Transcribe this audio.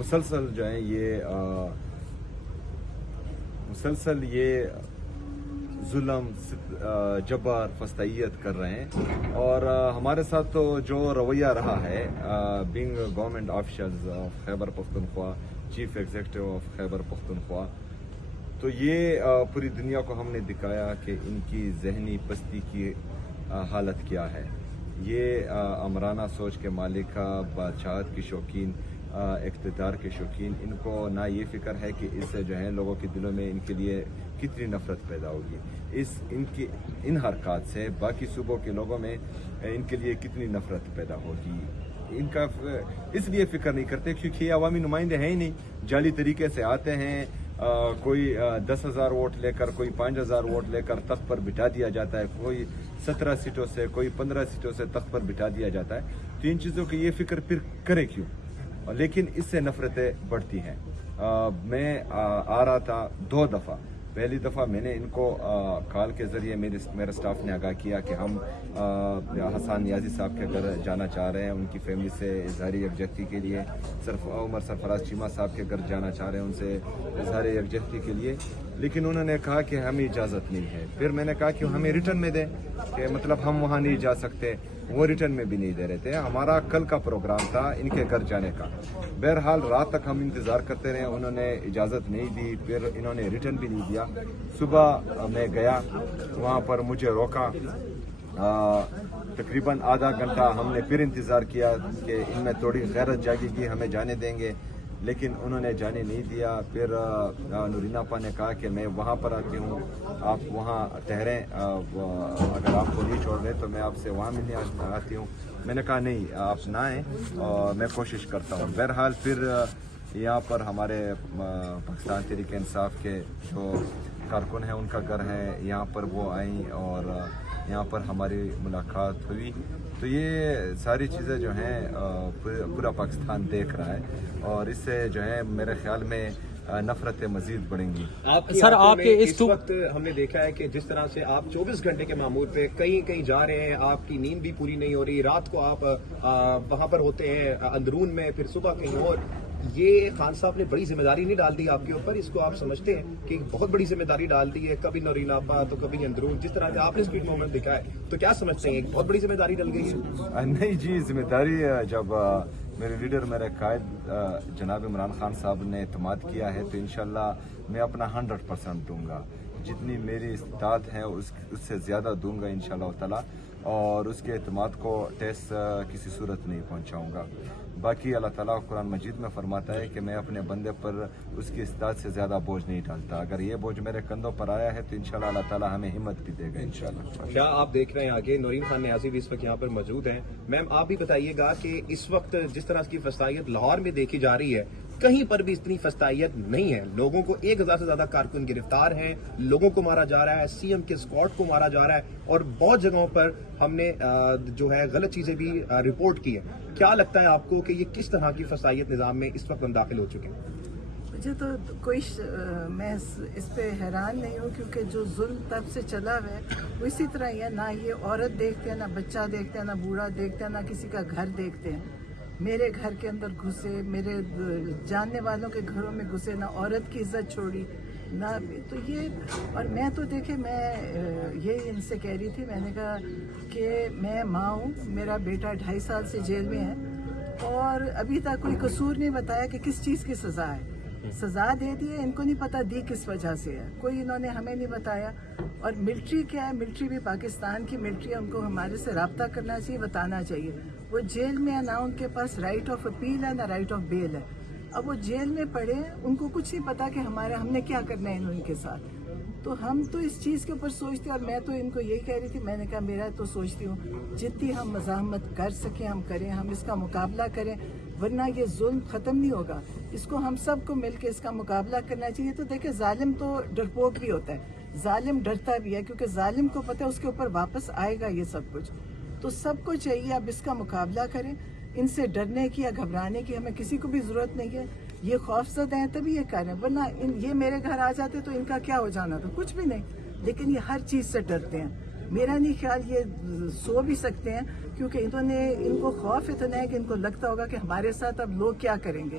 مسلسل جو ہے یہ ظلم جبر فسطائیت کر رہے ہیں، اور ہمارے ساتھ تو جو رویہ رہا ہے being government officials of Khyber Pakhtunkhwa, chief executive of Khyber Pakhtunkhwa, تو یہ پوری دنیا کو ہم نے دکھایا کہ ان کی ذہنی پستی کی حالت کیا ہے۔ یہ امرانہ سوچ کے مالک، بادشاہت کی شوقین، اقتدار کے شوقین، ان کو نہ یہ فکر ہے کہ اس سے جو ہے لوگوں کے دلوں میں ان کے لیے کتنی نفرت پیدا ہوگی، ان حرکات سے باقی صوبوں کے لوگوں میں ان کے لیے کتنی نفرت پیدا ہوگی، ان کا اس لیے فکر نہیں کرتے کیونکہ یہ عوامی نمائندے ہیں ہی نہیں، جعلی طریقے سے آتے ہیں، کوئی 10,000 ووٹ لے کر، کوئی 5,000 ووٹ لے کر تخت پر بٹھا دیا جاتا ہے، کوئی 17 سیٹوں سے، کوئی 15 سیٹوں سے تخت پر بٹھا دیا جاتا ہے، تو ان چیزوں کی یہ فکر پھر کرے کیوں؟ لیکن اس سے نفرتیں بڑھتی ہیں۔ میں آ رہا تھا 2 دفعہ، پہلی دفعہ میں نے ان کو کال کے ذریعے میرے سٹاف نے آگاہ کیا کہ ہم حسان نیازی صاحب کے گھر جانا چاہ رہے ہیں، ان کی فیملی سے اظہاری یکجہتی کے لیے، عمر سرفراز چیمہ صاحب کے گھر جانا چاہ رہے ہیں ان سے اظہاری یکجہتی کے لیے، لیکن انہوں نے کہا کہ ہمیں اجازت نہیں ہے۔ پھر میں نے کہا کہ ہمیں ریٹرن میں دیں، کہ مطلب ہم وہاں نہیں جا سکتے، وہ ریٹرن میں بھی نہیں دے رہے تھے۔ ہمارا کل کا پروگرام تھا ان کے گھر جانے کا، بہرحال رات تک ہم انتظار کرتے رہے، انہوں نے اجازت نہیں دی، پھر انہوں نے ریٹرن بھی نہیں دیا۔ صبح میں گیا، وہاں پر مجھے روکا، تقریباً آدھا گھنٹہ ہم نے پھر انتظار کیا کہ ان میں تھوڑی غیرت جاگے گی، ہمیں جانے دیں گے، لیکن انہوں نے جانے نہیں دیا۔ پھر نورین آپا نے کہا کہ میں وہاں پر آتی ہوں، آپ وہاں ٹھہریں، اگر آپ کو نہیں چھوڑ رہے تو میں آپ سے وہاں ملنے آتی ہوں۔ میں نے کہا نہیں، آپ نہ آئیں، اور میں کوشش کرتا ہوں۔ بہرحال پھر یہاں پر ہمارے پاکستان تحریک انصاف کے جو کارکن ہیں ان کا گھر ہے، یہاں پر وہ آئیں اور یہاں پر ہماری ملاقات ہوئی۔ تو یہ ساری چیزیں جو ہیں پورا پاکستان دیکھ رہا ہے، اور اس سے جو ہے میرے خیال میں نفرتیں مزید بڑھیں گی۔ سر آپ کے اس وقت ہم نے دیکھا ہے کہ جس طرح سے آپ 24 گھنٹے کے معمول پہ کہیں جا رہے ہیں، آپ کی نیند بھی پوری نہیں ہو رہی، رات کو آپ وہاں پر ہوتے ہیں اندرون میں، پھر صبح کہیں اور، یہ خان صاحب نے بڑی ذمہ داری نہیں ڈال دی آپ کے اوپر؟ اس کو آپ سمجھتے ہیں کہ بہت بڑی ذمہ داری ڈال دی ہے، کبھی نورین آپا تو کبھی اندرون، جس طرح سے آپ نے اسپیڈ موومنٹ دکھا ہے، تو کیا سمجھتے ہیں بہت بڑی ذمہ داری ڈل گئی ہے؟ نہیں جی، ذمہ داری جب میرے لیڈر، میرے قائد جناب عمران خان صاحب نے اعتماد کیا ہے تو انشاءاللہ میں اپنا 100% دوں گا، جتنی میری استطاعت ہے اس سے زیادہ دوں گا انشاءاللہ تعالی، اور اس کے اعتماد کو ٹیس کسی صورت نہیں پہنچاؤں گا۔ باقی اللہ تعالیٰ قرآن مجید میں فرماتا ہے کہ میں اپنے بندے پر اس کی استطاعت سے زیادہ بوجھ نہیں ڈالتا، اگر یہ بوجھ میرے کندھوں پر آیا ہے تو انشاءاللہ اللہ تعالیٰ ہمیں ہمت بھی دے گا انشاءاللہ۔ کیا آپ دیکھ رہے ہیں آگے نورین خان نیازی بھی اس وقت یہاں پر موجود ہیں؟ میم آپ بھی بتائیے گا کہ اس وقت جس طرح کی فسطائیت لاہور میں دیکھی جا رہی ہے، کہیں پر بھی اتنی فسطائیت نہیں ہے، لوگوں کو 1,000 سے زیادہ کارکن گرفتار ہیں، لوگوں کو مارا جا رہا ہے، سی ایم کے اسکواڈ کو مارا جا رہا ہے، اور بہت جگہوں پر ہم نے جو ہے غلط چیزیں بھی رپورٹ کی ہیں۔ کیا لگتا ہے آپ کو کہ یہ کس طرح کی فسطائیت نظام میں اس وقت ہم داخل ہو چکے ہیں؟ مجھے تو میں اس پہ حیران نہیں ہوں، کیونکہ جو ظلم تب سے چلا ہوا ہے وہ اسی طرح ہی ہے، نہ یہ عورت دیکھتے ہیں، نہ بچہ دیکھتے ہیں، نہ بوڑھا دیکھتے ہیں، نہ کسی کا گھر دیکھتے ہیں۔ میرے گھر کے اندر گھسے، میرے جاننے والوں کے گھروں میں گھسے، نہ عورت کی عزت چھوڑی، نہ تو یہ، اور میں تو دیکھے، میں یہ ان سے کہہ رہی تھی، میں نے کہا کہ میں ماں ہوں، میرا بیٹا 2.5 سال سے جیل میں ہے، اور ابھی تک کوئی قصور نہیں بتایا کہ کس چیز کی سزا ہے۔ سزا دے دی ہے، ان کو نہیں پتا دی کس وجہ سے ہے، کوئی انہوں نے ہمیں نہیں بتایا۔ اور ملٹری کیا ہے، ملٹری بھی پاکستان کی ملٹری ہے، ان کو ہمارے سے رابطہ کرنا چاہیے، بتانا چاہیے۔ وہ جیل میں ہے، نہ ان کے پاس رائٹ آف اپیل ہے، نہ رائٹ آف بیل ہے۔ اب وہ جیل میں پڑے ہیں، ان کو کچھ نہیں پتا کہ ہم نے کیا کرنا ہے ان کے ساتھ۔ تو ہم تو اس چیز کے اوپر سوچتے ہیں، اور میں تو ان کو یہی کہہ رہی تھی، میں نے کہا میرا تو سوچتی ہوں جتنی ہم مزاحمت کر سکیں ہم کریں، ہم اس کا مقابلہ کریں، ورنہ یہ ظلم ختم نہیں ہوگا۔ اس کو ہم سب کو مل کے اس کا مقابلہ کرنا چاہیے۔ تو دیکھیں، ظالم تو ڈرپوک بھی ہوتا ہے، ظالم ڈرتا بھی ہے، کیونکہ ظالم کو پتہ ہے اس کے اوپر واپس آئے گا یہ سب کچھ۔ تو سب کو چاہیے اب اس کا مقابلہ کریں، ان سے ڈرنے کی یا گھبرانے کی ہمیں کسی کو بھی ضرورت نہیں ہے۔ یہ خوف زدہ ہیں تبھی یہ کر رہے ہیں، ورنہ یہ میرے گھر آ جاتے تو ان کا کیا ہو جانا تھا، کچھ بھی نہیں۔ لیکن یہ ہر چیز سے ڈرتے ہیں، میرا نہیں خیال یہ سو بھی سکتے ہیں، کیونکہ ان کو خوف اتنا ہے کہ ان کو لگتا ہوگا کہ ہمارے ساتھ اب لوگ کیا کریں گے۔